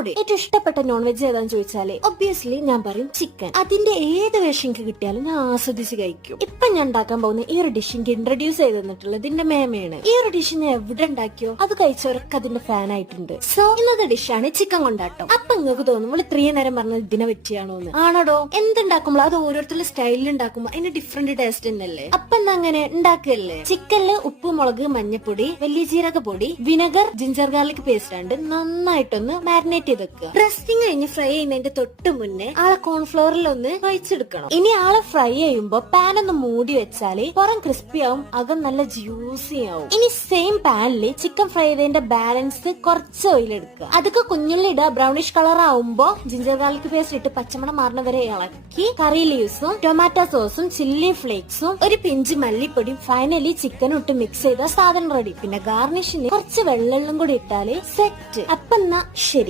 Food. ഏറ്റവും ഇഷ്ടപ്പെട്ട non veg ഏതാന്ന് ചോദിച്ചാല് ഒബ്വിയസ്ലി ഞാൻ പറയും ചിക്കൻ. അതിന്റെ ഏത് വേഷം എനിക്ക് കിട്ടിയാലും ഞാൻ ആസ്വദിച്ച് കഴിക്കും. ഇപ്പൊ ഞാൻ ഉണ്ടാക്കാൻ പോകുന്ന ഈ ഒരു ഡിഷ് എനിക്ക് ഇൻട്രൊഡ്യൂസ് ചെയ്ത് തന്നിട്ടുള്ളത് എന്റെ മേമയാണ്. ഈ ഒരു ഡിഷ് ഞാൻ എവിടെ ഉണ്ടാക്കിയോ അത് കഴിച്ചവരൊക്കെ അതിന്റെ ഫാൻ ആയിട്ടുണ്ട്. സോ ഇന്നത്തെ ഡിഷാണ് ചിക്കൻ കൊണ്ടാട്ടം. അപ്പൊ നിങ്ങൾക്ക് തോന്നും ഇത്രയും നേരം പറഞ്ഞത് ഇതിനെ പറ്റിയാണോ എന്ന്. ആണോടോ, എന്തുണ്ടാക്കുമ്പോൾ അത് ഓരോരുത്തരുടെ സ്റ്റൈലിൽ ഉണ്ടാക്കുമ്പോൾ അതിന് ഡിഫറെന്റ് ടേസ്റ്റ് തന്നെയല്ലേ. അപ്പൊ എന്താ അങ്ങനെ ഉണ്ടാക്കുകയല്ലേ. ചിക്കനില് ഉപ്പ്, മുളക്, മഞ്ഞപ്പൊടി, വലിയ ജീരക പൊടി, വിനെഗർ, ജിഞ്ചർ ഗാർലിക് പേസ്റ്റ് ഉണ്ട് നന്നായിട്ടൊന്ന് മാരിനേറ്റ് ചെയ്ത് വെക്കുക. റെസ്റ്റിംഗ് കഴിഞ്ഞ് ഫ്രൈ ചെയ്യുന്നതിന്റെ തൊട്ട് മുന്നേ ആളെ കോൺഫ്ലോറിൽ ഒന്ന് കഴിച്ചെടുക്കണം. ഇനി ആളെ ഫ്രൈ ചെയ്യുമ്പോ പാൻ ഒന്ന് മൂടി വെച്ചാല് പുറം ക്രിസ്പി ആവും, അകം നല്ല ജ്യൂസി ആവും. ഇനി സെയിം പാനില് ചിക്കൻ ഫ്രൈ ചെയ്തതിന്റെ ബാലൻസ് കുറച്ച് ഓയിൽ എടുക്കുക. അതൊക്കെ കുഞ്ഞുള്ളി ഇടുക. ബ്രൗണിഷ് കളർ ആവുമ്പോ ജിഞ്ചർ ഗാർലിക് പേസ്റ്റ് ഇട്ട് പച്ചമണം മാറുന്നവരെ ഇളക്കി കറി ലീവ്സും ടൊമാറ്റോ സോസും ചില്ലി ഫ്ലേക്സും ഒരു പിഞ്ച് മല്ലിപ്പൊടിയും ഫൈനലി ചിക്കനും ഇട്ട് മിക്സ് ചെയ്ത സാധനം റെഡി. പിന്നെ ഗാർണിഷിന് കുറച്ച് വെള്ളം കൂടി ഇട്ടാല് സെറ്റ്. അപ്പൊ എന്നാ ശരി.